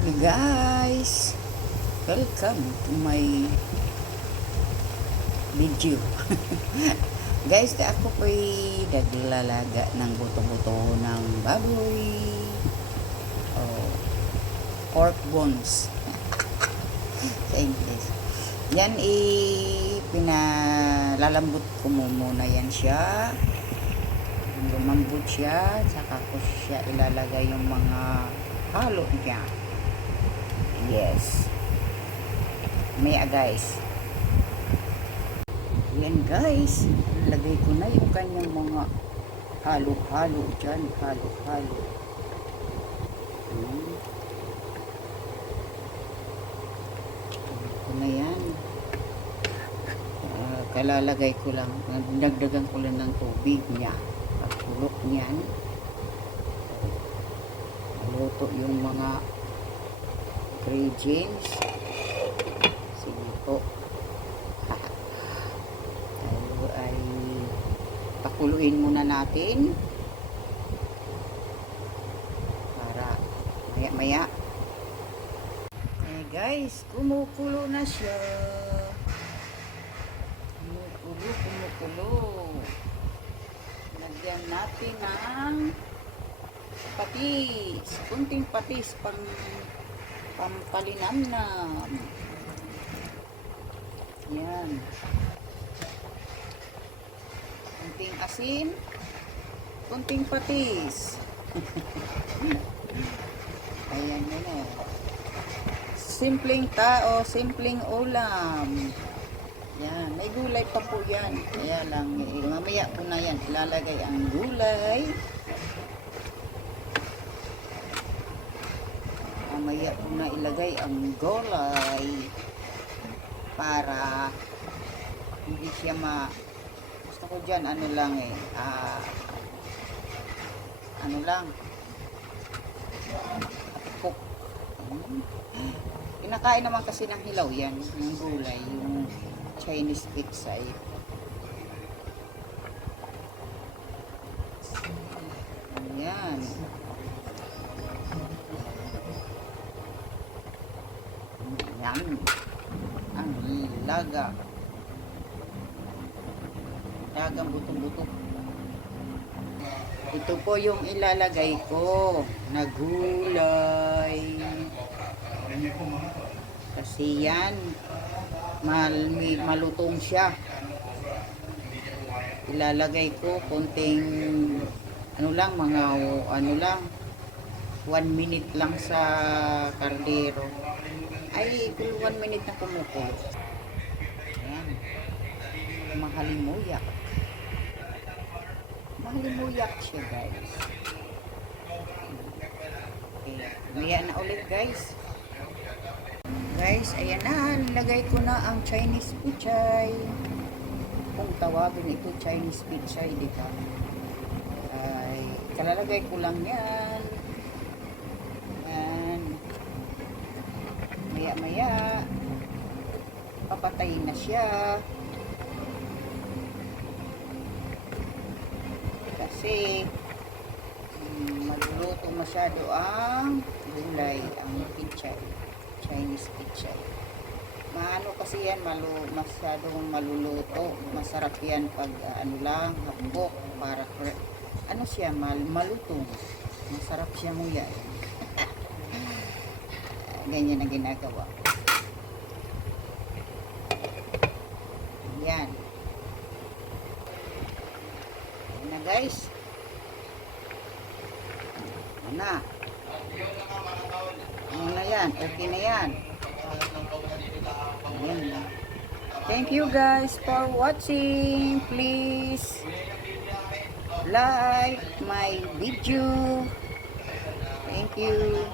Hello guys, welcome to my video. Guys, ako po'y naglalaga ng buto-buto ng baboy o pork bones sa English. Yan pinalalambot ko muna yan siya, lumambot siya, saka ko siya ilalagay yung mga halo niya. Yes. Maya guys. Yan guys. Lagay ko na yung kanyang mga halo-halo dyan. Halo-halo. Ito na yan. Kalalagay ko lang. Dagdagan ko lang ng tubig niya. Pagkulok niyan. Luto yung mga ingredients. Sige po. Tayo ay pakuluin muna natin para maya-maya. Guys, kumukulo na siya. Kumukulo. Lagyan natin ng patis, kunting patis pampalinamnam. Yan. Kunting asin, kunting patis. Ayan yun eh. Simpleng tao, simpleng ulam. Yan, may gulay pa po yan. Kaya lang, mamaya po na yan, ilalagay ang gulay. Mamaya po na ilagay ang gulay para hindi siya gusto ko dyan ano lang eh ano lang cook. Kinakain naman kasi ng hilaw yan yung gulay, yung Chinese pizza eh. Ayan. Yan. Ang laga. Lagang buto-buto. Ito po yung ilalagay ko na gulay. Kasi yan malutong siya. Ilalagay ko konting ano lang, mga ano lang 1 minute lang sa kaldero. Ay, 1 minute na kumukulo. Ayan. Mahalimuyak. Mahalimuyak siya guys. Okay. Maya na ulit guys. Guys, ayan na. Lagay ko na ang Chinese pichay. Kung tawagin ito Chinese pichay, di ba? Ay, kalalagay ko lang yan. Maya-maya papatayin na siya kasi maluluto masyado ang gulay, ang pichay, Chinese pichay. Maano kasi yan, masyadong maluluto. Masarap yan pag ano lang, hapbok, para ano siya, malutong. Masarap siya muya. Ganyan ang ginagawa. Yan. Ayan na guys. Ayan na. Ayan na yan. Okay na yan. Ayan na. Thank you guys for watching. Please like my video. Thank you.